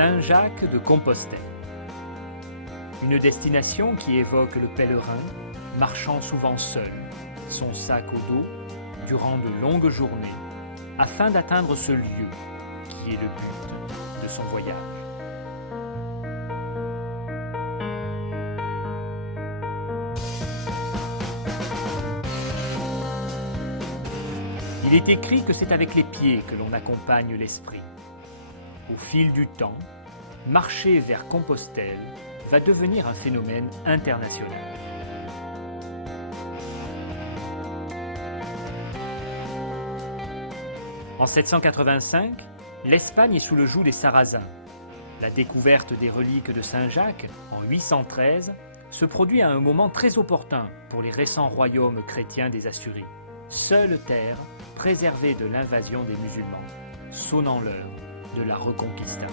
Saint-Jacques de Compostelle. Une destination qui évoque le pèlerin, marchant souvent seul, son sac au dos, durant de longues journées, afin d'atteindre ce lieu qui est le but de son voyage. Il est écrit que c'est avec les pieds que l'on accompagne l'esprit. Au fil du temps, marcher vers Compostelle va devenir un phénomène international. En 785, l'Espagne est sous le joug des Sarrasins. La découverte des reliques de Saint-Jacques, en 813, se produit à un moment très opportun pour les récents royaumes chrétiens des Asturies, seule terre préservée de l'invasion des musulmans, sonnant l'heure de la Reconquista.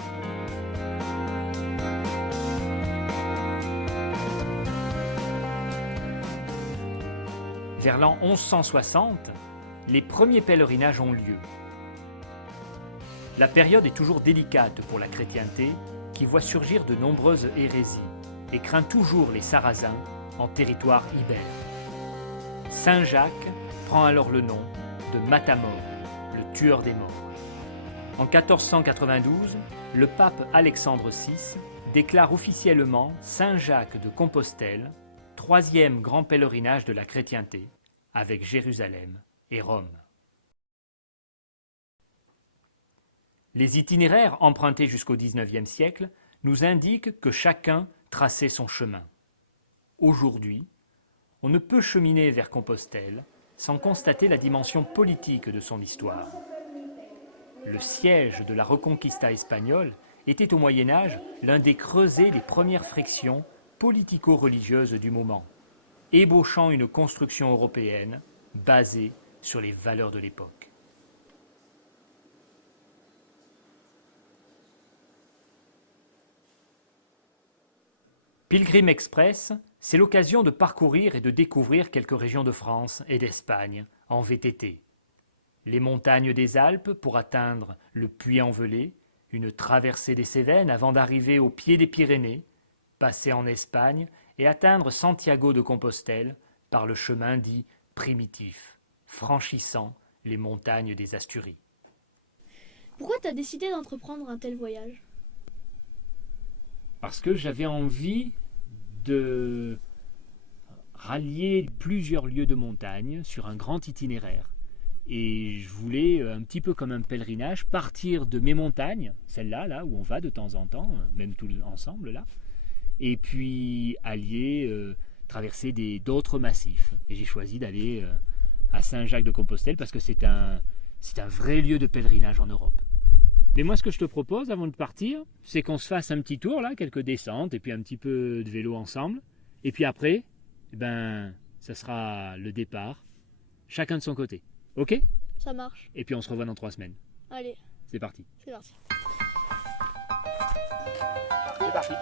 Vers l'an 1160, les premiers pèlerinages ont lieu. La période est toujours délicate pour la chrétienté, qui voit surgir de nombreuses hérésies et craint toujours les Sarrasins en territoire ibère. Saint-Jacques prend alors le nom de Matamor, le tueur des morts. En 1492, le pape Alexandre VI déclare officiellement Saint-Jacques de Compostelle, troisième grand pèlerinage de la chrétienté, avec Jérusalem et Rome. Les itinéraires empruntés jusqu'au XIXe siècle nous indiquent que chacun traçait son chemin. Aujourd'hui, on ne peut cheminer vers Compostelle sans constater la dimension politique de son histoire. Le siège de la Reconquista espagnole était au Moyen-Âge l'un des creusets des premières frictions politico-religieuses du moment, ébauchant une construction européenne basée sur les valeurs de l'époque. Pilgrim Express, c'est l'occasion de parcourir et de découvrir quelques régions de France et d'Espagne en VTT. Les montagnes des Alpes pour atteindre le Puy-en-Velay, une traversée des Cévennes avant d'arriver au pied des Pyrénées, passer en Espagne et atteindre Santiago de Compostelle par le chemin dit primitif, franchissant les montagnes des Asturies. Pourquoi tu as décidé d'entreprendre un tel voyage ? Parce que j'avais envie de rallier plusieurs lieux de montagne sur un grand itinéraire. Et je voulais, un petit peu comme un pèlerinage, partir de mes montagnes, celles-là, là où on va de temps en temps, même tous ensemble là, et puis allier, traverser d'autres massifs. Et j'ai choisi d'aller à Saint-Jacques-de-Compostelle parce que c'est un vrai lieu de pèlerinage en Europe. Mais moi, ce que je te propose avant de partir, c'est qu'on se fasse un petit tour, là, quelques descentes, et puis un petit peu de vélo ensemble. Et puis après, ça sera le départ, chacun de son côté. Ok ? Ça marche. Et puis on se revoit dans 3 semaines. Allez, C'est parti. c'est parti. C'est parti.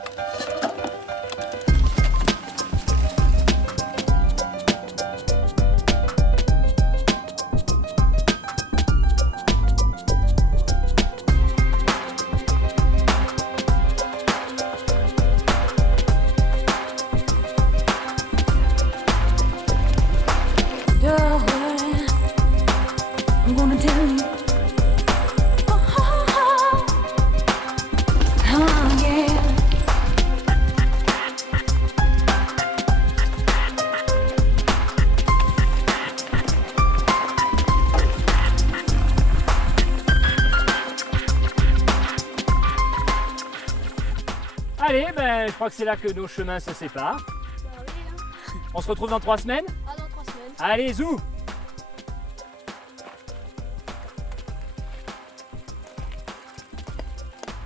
Allez, je crois que c'est là que nos chemins se séparent. Bah oui, hein. On se retrouve dans 3 semaines ? Ah, dans 3 semaines. Allez, zou !